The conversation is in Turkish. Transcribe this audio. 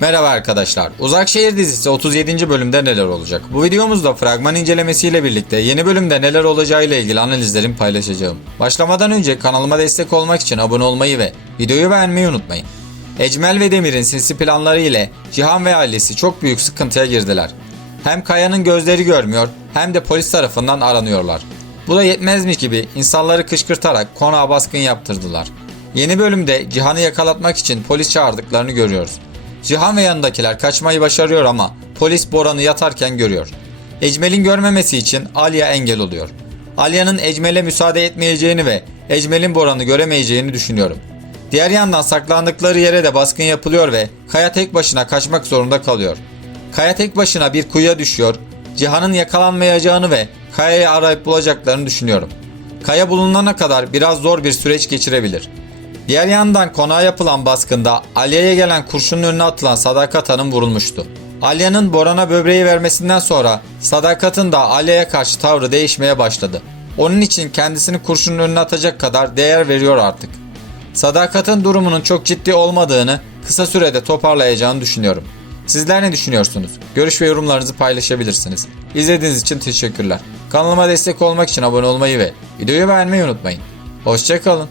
Merhaba arkadaşlar. Uzak Şehir dizisi 37. bölümde neler olacak? Bu videomuzda fragman incelemesiyle birlikte yeni bölümde neler olacağı ile ilgili analizlerimi paylaşacağım. Başlamadan önce kanalıma destek olmak için abone olmayı ve videoyu beğenmeyi unutmayın. Ecmel ve Demir'in sinsi planları ile Cihan ve ailesi çok büyük sıkıntıya girdiler. Hem Kaya'nın gözleri görmüyor hem de polis tarafından aranıyorlar. Bu da yetmezmiş gibi insanları kışkırtarak konağa baskın yaptırdılar. Yeni bölümde Cihan'ı yakalatmak için polis çağırdıklarını görüyoruz. Cihan ve yanındakiler kaçmayı başarıyor ama polis Boran'ı yatarken görüyor. Ecmel'in görmemesi için Alya engel oluyor. Alya'nın Ecmel'e müsaade etmeyeceğini ve Ecmel'in Boran'ı göremeyeceğini düşünüyorum. Diğer yandan saklandıkları yere de baskın yapılıyor ve Kaya tek başına kaçmak zorunda kalıyor. Kaya tek başına bir kuyuya düşüyor. Cihan'ın yakalanmayacağını ve Kaya'yı arayıp bulacaklarını düşünüyorum. Kaya bulunana kadar biraz zor bir süreç geçirebilir. Diğer yandan konağa yapılan baskında Alya'ya gelen kurşunun önüne atılan Sadakat Hanım vurulmuştu. Alya'nın Boran'a böbreği vermesinden sonra Sadakat'ın da Alya'ya karşı tavrı değişmeye başladı. Onun için kendisini kurşunun önüne atacak kadar değer veriyor artık. Sadakat'ın durumunun çok ciddi olmadığını, kısa sürede toparlayacağını düşünüyorum. Sizler ne düşünüyorsunuz? Görüş ve yorumlarınızı paylaşabilirsiniz. İzlediğiniz için teşekkürler. Kanalıma destek olmak için abone olmayı ve videoyu beğenmeyi unutmayın. Hoşçakalın.